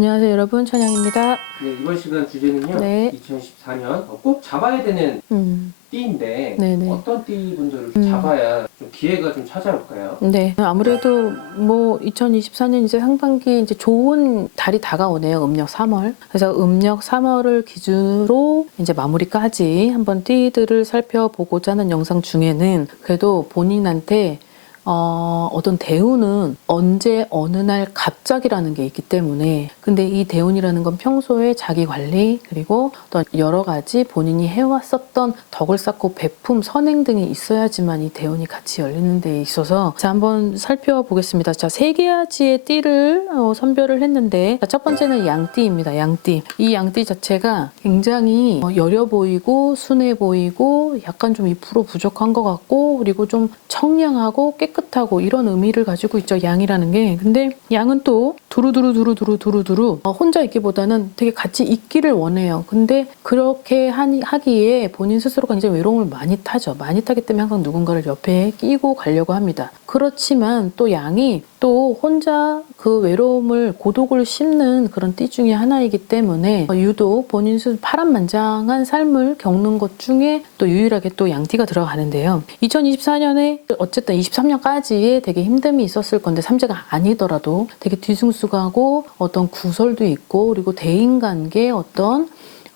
안녕하세요 여러분 천양입니다. 네, 이번 시간 주제는요. 네. 2014년 꼭 잡아야 되는 음, 띠인데 네네. 어떤 띠분들을 음. 잡아야 좀 기회가 좀 찾아올까요? 네 아무래도 뭐 2024년 이제 상반기 이제 좋은 달이 다가오네요 음력 3월. 그래서 음력 3월을 기준으로 이제 마무리까지 한번 띠들을 살펴보고자 하는 영상 중에는 그래도 본인한테 어, 어떤 대운은 언제 어느 날 갑자기라는 게 있기 때문에 근데 이 대운이라는 건 평소에 자기 관리 그리고 어떤 여러 가지 본인이 해왔었던 덕을 쌓고 베품 선행 등이 있어야지만 이 대운이 같이 열리는 데 있어서 자 한번 살펴보겠습니다. 자세 가지의 띠를 어, 선별을 했는데 자, 첫 번째는 양띠입니다. 양띠 이 양띠 자체가 굉장히 어, 여려 보이고 순해 보이고 약간 좀 2% 부족한 것 같고 그리고 좀 청량하고 깨끗 하고 이런 의미를 가지고 있죠. 양이라는 게. 근데 양은 또 두루두루 두루두루 두루두루 어, 혼자 있기보다는 되게 같이 있기를 원해요. 근데 그렇게 하기에 본인 스스로가 이제 외로움을 많이 타죠. 많이 타기 때문에 항상 누군가를 옆에 끼고 가려고 합니다. 그렇지만 또 양이 또 혼자 그 외로움을 고독을 씹는 그런 띠 중에 하나이기 때문에 어, 유독 본인 스스로 파란만장한 삶을 겪는 것 중에 또 유일하게 또 양띠가 들어가는데요. 2024년에 어쨌든 23년까지에 되게 힘듦이 있었을 건데 삼재가 아니더라도 되게 뒤숭숭 하고 어떤 구설도 있고 그리고 대인관계 어떤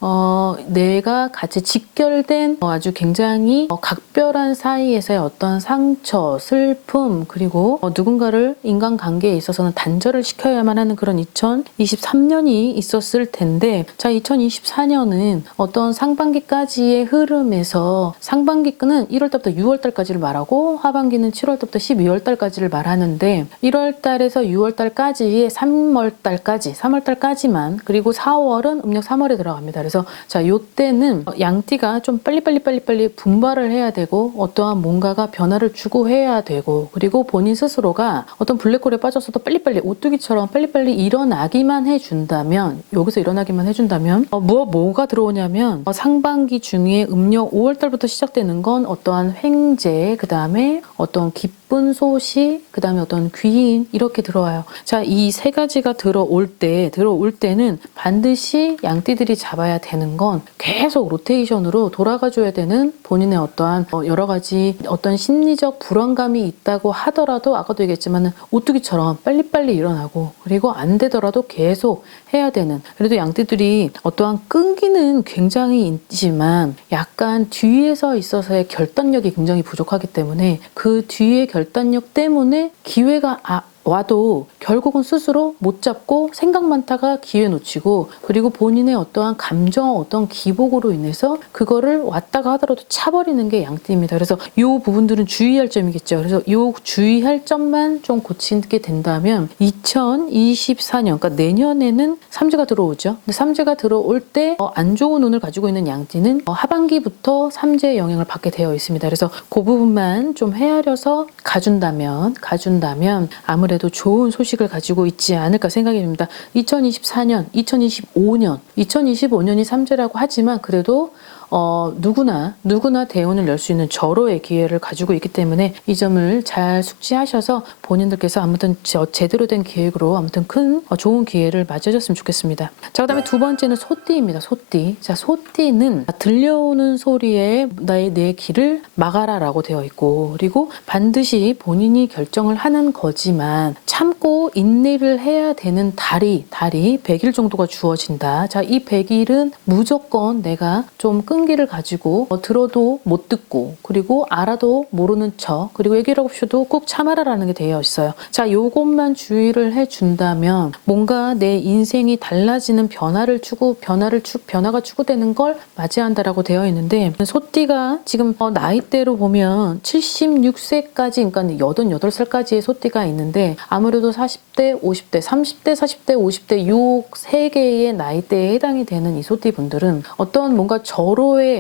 어, 내가 같이 직결된 어, 아주 굉장히 어, 각별한 사이에서의 어떤 상처, 슬픔, 그리고 어, 누군가를 인간관계에 있어서는 단절을 시켜야만 하는 그런 2023년이 있었을 텐데, 자, 2024년은 어떤 상반기까지의 흐름에서 상반기는 1월달부터 6월달까지를 말하고 하반기는 7월달부터 12월달까지를 말하는데 1월달에서 6월달까지의 3월달까지, 3월달까지만 그리고 4월은 음력 3월에 들어갑니다. 그래서 자, 요때는 양띠가 좀 빨리빨리 빨리빨리 분발을 해야 되고 어떠한 뭔가가 변화를 주고 해야 되고 그리고 본인 스스로가 어떤 블랙홀에 빠져서도 빨리빨리 오뚜기처럼 빨리빨리 일어나기만 해준다면 여기서 일어나기만 해준다면 어, 뭐 뭐가 들어오냐면 어, 상반기 중에 음력 5월달부터 시작되는 건 어떠한 횡재 그 다음에 어떤 기쁜 소식 그 다음에 어떤 귀인 이렇게 들어와요. 자 이 세 가지가 들어올 때 들어올 때는 반드시 양띠들이 잡아야 되는 건 계속 로테이션으로 돌아가줘야 되는 본인의 어떠한 어, 여러 가지 어떤 심리적 불안감이 있다고 하더라도 아까도 얘기했지만은 오뚜기처럼 빨리빨리 일어나고 그리고 안 되더라도 계속 해야 되는 그래도 양띠들이 어떠한 끈기는 굉장히 있지만 약간 뒤에서 있어서의 결단력이 굉장히 부족하기 때문에 그 뒤의 결단력 때문에 기회가 아, 와도 결국은 스스로 못 잡고 생각 많다가 기회 놓치고 그리고 본인의 어떠한 감정 어떤 기복으로 인해서 그거를 왔다가 하더라도 차버리는 게 양띠입니다. 그래서 이 부분들은 주의할 점이겠죠. 그래서 이 주의할 점만 좀 고치게 된다면 2024년 그러니까 내년에는 삼재가 들어오죠. 근데 삼재가 들어올 때 어, 안 좋은 운을 가지고 있는 양띠는 어, 하반기부터 삼재의 영향을 받게 되어 있습니다. 그래서 그 부분만 좀 헤아려서 가준다면 가준다면 아무래도 좋은 소식을 가지고 있지 않을까 생각이 듭니다. 2024년, 2025년, 2025년이 삼재라고 하지만 그래도 어, 누구나 누구나 대운을 열 수 있는 절호의 기회를 가지고 있기 때문에 이 점을 잘 숙지하셔서 본인들께서 아무튼 저- 제대로 된 계획으로 아무튼 큰 어, 좋은 기회를 맞으셨으면 좋겠습니다. 자 그다음에 두 번째는 소띠입니다. 소띠. 자 소띠는 들려오는 소리에 나의 내 귀를 막아라라고 되어 있고 그리고 반드시 본인이 결정을 하는 거지만 참고 인내를 해야 되는 달이 달이 100일 정도가 주어진다. 자 이 100일은 무조건 내가 좀 끈기를 가지고 어, 들어도 못 듣고 그리고 알아도 모르는 척 그리고 얘기를 싶어도 꾹 참아라라는 게 되어 있어요. 자 요것만 주의를 해준다면 뭔가 내 인생이 달라지는 변화를 주고 변화를 추 변화가 추구되는 걸 맞이한다라고 되어 있는데 소띠가 지금 어, 나이대로 보면 76세까지 그러니까 88살까지의 소띠가 있는데 아무래도 40대, 50대, 30대, 40대, 50대 요 세 개의 나이대에 해당이 되는 이 소띠 분들은 어떤 뭔가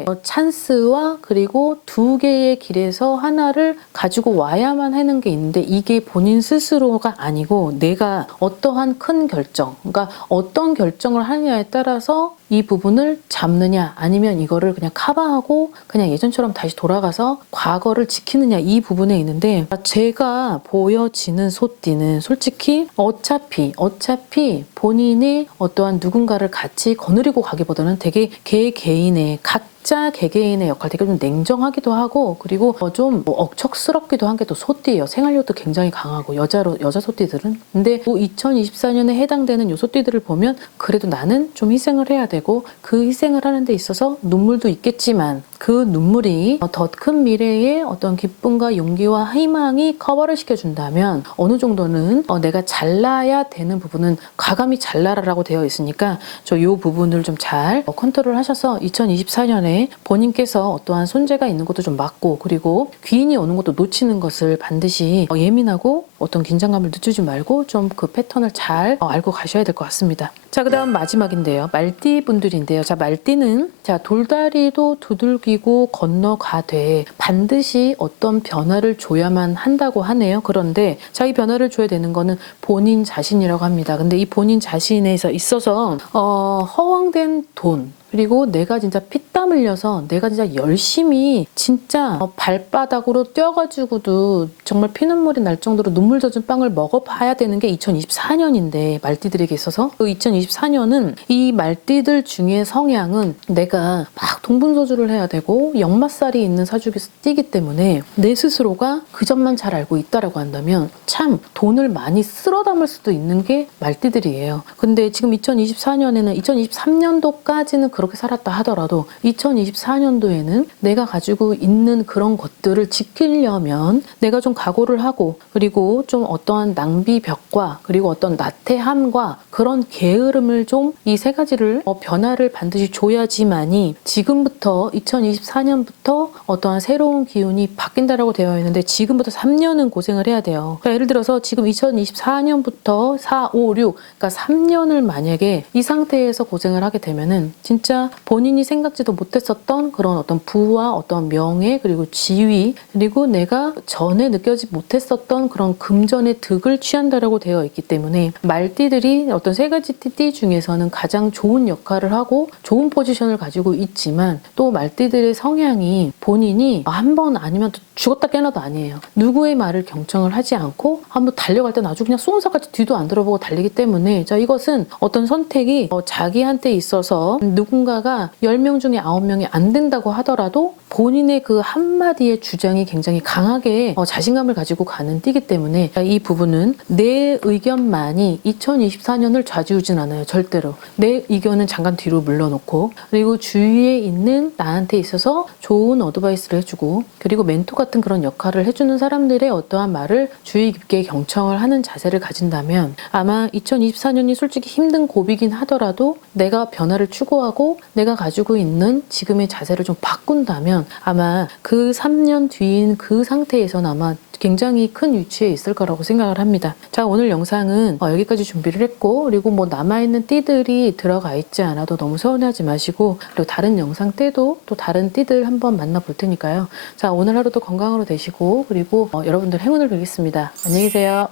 어, 찬스와 그리고 두 개의 길에서 하나를 가지고 와야만 하는 게 있는데 이게 본인 스스로가 아니고 내가 어떠한 큰 결정, 그러니까 어떤 결정을 하느냐에 따라서 이 부분을 잡느냐 아니면 이거를 그냥 커버하고 그냥 예전처럼 다시 돌아가서 과거를 지키느냐 이 부분에 있는데 제가 보여지는 소띠는 솔직히 어차피 어차피 본인이 어떠한 누군가를 같이 거느리고 가기보다는 되게 개 개인의 각 자 개개인의 역할 되게 좀 냉정하기도 하고 그리고 어, 좀뭐 억척스럽기도 한 게 또 소띠예요. 생활력도 굉장히 강하고 여자로 여자 소띠들은 근데 2024년에 해당되는 요 소띠들을 보면 그래도 나는 좀 희생을 해야 되고 그 희생을 하는 데 있어서 눈물도 있겠지만 그 눈물이 더 큰 미래의 어떤 기쁨과 용기와 희망이 커버를 시켜준다면 어느 정도는 어, 내가 잘나야 되는 부분은 과감히 잘나라라고 되어 있으니까 저 요 부분을 좀 잘 컨트롤 하셔서 2024년에 본인께서 어떠한 손재가 있는 것도 좀 막고 그리고 귀인이 오는 것도 놓치는 것을 반드시 어, 예민하고 어떤 긴장감을 늦추지 말고 좀 그 패턴을 잘 어, 알고 가셔야 될 것 같습니다. 자, 그 다음 마지막인데요. 말띠 분들인데요. 자, 말띠는 자, 돌다리도 두들기 고 건너가되 반드시 어떤 변화를 줘야만 한다고 하네요. 그런데 자, 이 변화를 줘야 되는 거는 본인 자신이라고 합니다. 근데 이 본인 자신에서 있어서 어, 허황된 돈, 그리고 내가 진짜 피땀 흘려서 내가 진짜 열심히 진짜 어, 발바닥으로 뛰어가지고도 정말 피눈물이 날 정도로 눈물 젖은 빵을 먹어봐야 되는 게 2024년인데 말띠들에게 있어서 그 2024년은 이 말띠들 중에 성향은 내가 막 동분서주를 해야 되고 역마살이 있는 사주에서 뛰기 때문에 내 스스로가 그 점만 잘 알고 있다라고 한다면 참 돈을 많이 쓸어 담을 수도 있는 게 말띠들이에요. 근데 지금 2024년에는 2023년도까지는 그 렇게 살았다 하더라도 2024년도에는 내가 가지고 있는 그런 것들을 지키려면 내가 좀 각오를 하고 그리고 좀 어떠한 낭비벽과 그리고 어떤 나태함과 그런 게으름을 좀 이 세 가지를 어, 변화를 반드시 줘야지만이 지금부터 2024년부터 어떠한 새로운 기운이 바뀐다라고 되어 있는데 지금부터 3년은 고생을 해야 돼요. 그러니까 예를 들어서 지금 2024년부터 4, 5, 6 그러니까 3년을 만약에 이 상태에서 고생을 하게 되면은 진짜 본인이 생각지도 못했었던 그런 어떤 부와 어떤 명예 그리고 지위 그리고 내가 전에 느껴지 못했었던 그런 금전의 득을 취한다라고 되어 있기 때문에 말띠들이 어떤 세 가지 띠 중에서는 가장 좋은 역할을 하고 좋은 포지션을 가지고 있지만 또 말띠들의 성향이 본인이 한 번 아니면 또 죽었다 깨어나도 아니에요. 누구의 말을 경청을 하지 않고 한번 달려갈 땐 아주 그냥 쏜사같이 뒤도 안 들어보고 달리기 때문에 자 이것은 어떤 선택이 어, 자기한테 있어서 누군가가 10명 중에 9명이 안 된다고 하더라도 본인의 그 한마디의 주장이 굉장히 강하게 어, 자신감을 가지고 가는 띠기 때문에 자, 이 부분은 내 의견만이 2024년을 좌지우진 않아요. 절대로. 내 의견은 잠깐 뒤로 물러놓고 그리고 주위에 있는 나한테 있어서 좋은 어드바이스를 해주고 그리고 멘토 같은 그런 역할을 해주는 사람들의 어떠한 말을 주의 깊게 경청을 하는 자세를 가진다면 아마 2024년이 솔직히 힘든 고비긴 하더라도 내가 변화를 추구하고 내가 가지고 있는 지금의 자세를 좀 바꾼다면 아마 그 3년 뒤인 그 상태에서는 아마 굉장히 큰 위치에 있을 거라고 생각을 합니다. 자, 오늘 영상은 어, 여기까지 준비를 했고, 그리고 뭐 남아있는 띠들이 들어가 있지 않아도 너무 서운해하지 마시고, 그리고 다른 영상 때도 또 다른 띠들 한번 만나볼 테니까요. 자, 오늘 하루도 건강으로 되시고, 그리고 어, 여러분들 행운을 빌겠습니다. 안녕히 계세요.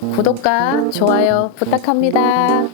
구독과 좋아요 부탁합니다.